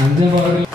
안돼버려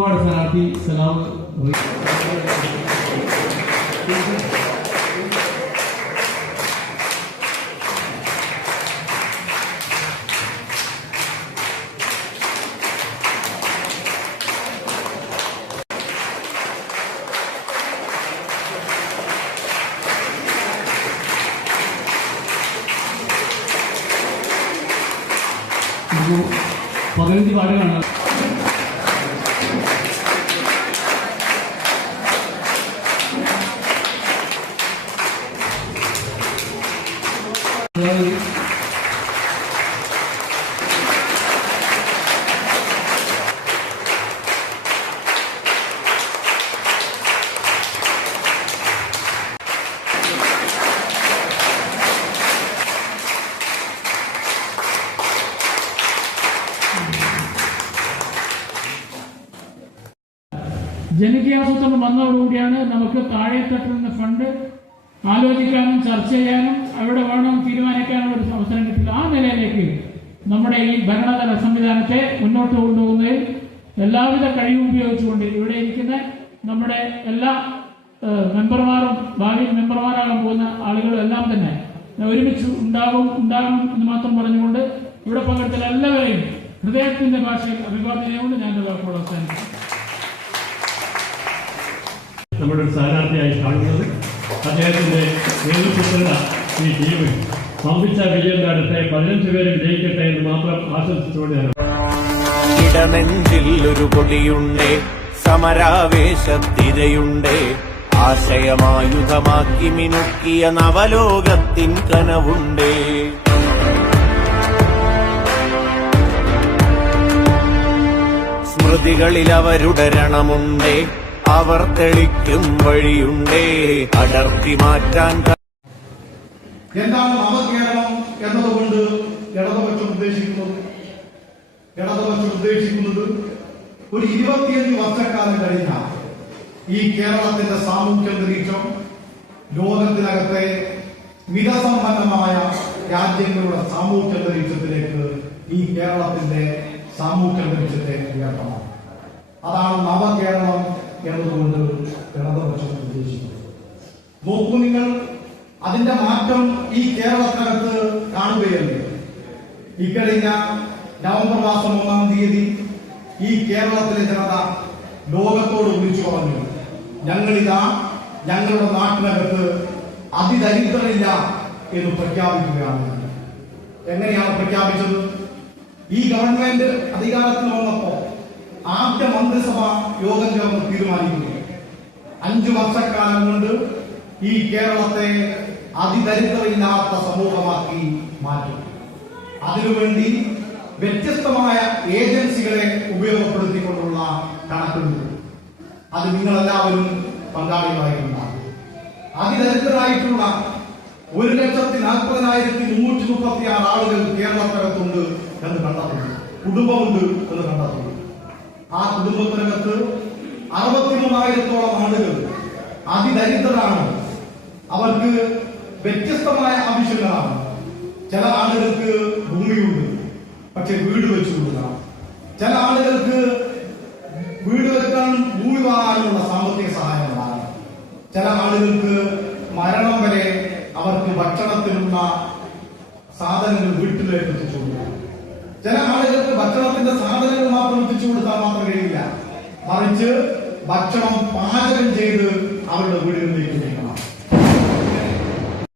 ward സ്ഥാനാർത്ഥി സലാം പതിനഞ്ച് വാർഡുകളാണ് ജനകീയാസൂത്രണം വന്നതോടുകൂടിയാണ് നമുക്ക് താഴെത്തട്ടിൽ നിന്ന് ഫണ്ട് ആലോചിക്കാനും ചർച്ച ചെയ്യാനും അവിടെ വേണം തീരുമാനിക്കാനുള്ള ഒരു അവസരം കിട്ടില്ല ആ നിലയിലേക്ക് നമ്മുടെ ഈ ഭരണതല സംവിധാനത്തെ മുന്നോട്ട് കൊണ്ടുപോകുന്നതിൽ എല്ലാവിധ കഴിവും ഉപയോഗിച്ചുകൊണ്ട് ഇവിടെ ഇരിക്കുന്ന നമ്മുടെ എല്ലാ മെമ്പർമാരും ഭാവിയിൽ മെമ്പർമാരാകാൻ പോകുന്ന ആളുകളും എല്ലാം തന്നെ ഒരുമിച്ച് ഉണ്ടാകും ഉണ്ടാകും എന്ന് മാത്രം പറഞ്ഞുകൊണ്ട് ഇവിടെ പങ്കെടുത്ത എല്ലാവരെയും ഹൃദയത്തിന്റെ ഭാഷയിൽ അഭിവാദ്യം ചെയ്തുകൊണ്ട് ഞാൻ വാക്കുകൾ അവസാനിക്കും നമ്മുടെ സ്ഥാനാർത്ഥിയായി കാണുന്നത് അദ്ദേഹത്തിന്റെ നേതൃത്വത്തിലുള്ള ഈ ടീം പമ്പിച്ച എന്ന് മാത്രം ആശംസിച്ചുകൊണ്ട് ഇടനെഞ്ചിൽ ഒരു കൊടിയുണ്ടേ സമരാവേശത്തിരയുണ്ടേ ആശയമായുധമാക്കി മിനുക്കിയ നവലോകത്തിൻ കനവുണ്ടേ. സ്മൃതികളിൽ അവരുടെ രണമുണ്ടേ അവർ തെളിക്കും വഴിയുണ്ടേ അടർത്തി മാറ്റാൻ എന്താണ് നവകേരളം എന്നതുകൊണ്ട് ഇടതുപക്ഷം ഉദ്ദേശിക്കുന്നത്? ഇടതുപക്ഷം ഉദ്ദേശിക്കുന്നത് ഒരു ഇരുപത്തിയഞ്ച് വർഷക്കാലം കഴിഞ്ഞ ഈ കേരളത്തിന്റെ സാമൂഹ്യ അന്തരീക്ഷം ലോകത്തിനകത്തെ മിതസമ്പന്നമായ രാജ്യങ്ങളുടെ സാമൂഹ്യ അന്തരീക്ഷത്തിലേക്ക് ഈ കേരളത്തിന്റെ സാമൂഹ്യ അന്തരീക്ഷത്തെ ഉയർത്തണം. അതാണ് നവകേരളം എന്നതുകൊണ്ട് ഇടതുപക്ഷം ഉദ്ദേശിക്കുന്നത്. നോക്കൂ നിങ്ങൾ അതിന്റെ മാറ്റം ഈ കേരളത്തിനകത്ത് കാണുകയല്ല ഇക്കഴിഞ്ഞ നവംബർ മാസം ഒന്നാം തീയതി ഈ കേരളത്തിലെ ജനത ലോകത്തോട് വിളിച്ചു പറഞ്ഞു ഞങ്ങളിതാ ഞങ്ങളുടെ നാട്ടിനകത്ത് അതിദരിദ്രമില്ല എന്ന് പ്രഖ്യാപിക്കുകയാണ്. എങ്ങനെയാണ് പ്രഖ്യാപിച്ചത്? ഈ ഗവൺമെന്റ് അധികാരത്തിൽ വന്നപ്പോ ആദ്യ മന്ത്രിസഭ യോഗം ചേർന്ന് തീരുമാനിക്കുന്നു. അഞ്ചു വർഷക്കാലം കൊണ്ട് ഈ കേരളത്തെ അതിദരിദ്രയില്ലാത്ത സമൂഹമാക്കി മാറ്റും. അതിനുവേണ്ടി വ്യത്യസ്തമായ ഏജൻസികളെ ഉപയോഗപ്പെടുത്തിക്കൊണ്ടുള്ള കണക്കെടുപ്പ് അത് നിങ്ങളെല്ലാവരും പങ്കാളികളായിട്ടുണ്ടാകും. അതിദരിദ്രരായിട്ടുള്ള ഒരു ലക്ഷത്തി നാൽപ്പതിനായിരത്തി മുന്നൂറ്റി മുപ്പത്തി ആറ് ആളുകൾ കേരളത്തിനകത്തുണ്ട് എന്ന് കണ്ടെത്തുന്നു. കുടുംബമുണ്ട് എന്ന് കണ്ടെത്തുന്നു. ആ കുടുംബത്തിനകത്ത് അറുപത്തിമൂവായിരത്തോളം ആളുകൾ അതിദരിദ്രരാണ്. അവർക്ക് വ്യത്യസ്തമായ ആവശ്യങ്ങളാണ്. ചില ആളുകൾക്ക് ഭൂമിയുണ്ട് പക്ഷെ വീട് വെച്ചു കൊടുക്കണം ചില ആളുകൾക്ക് വീട് വെക്കാൻ ഭൂമി വാങ്ങാനുള്ള സാമ്പത്തിക സഹായങ്ങളാണ് ചില ആളുകൾക്ക് മരണം വരെ അവർക്ക് ഭക്ഷണത്തിനുള്ള സാധനങ്ങൾ വീട്ടിലേക്ക് എത്തിച്ചു കൊടുക്കണം ചില ആളുകൾക്ക് ഭക്ഷണത്തിന്റെ സാധനങ്ങൾ മാത്രം എത്തിച്ചു കൊടുത്താൽ മാത്രം കഴിയില്ല. മറിച്ച് ഭക്ഷണം പാചകം ചെയ്ത് അവരുടെ വീടുകളിലേക്ക്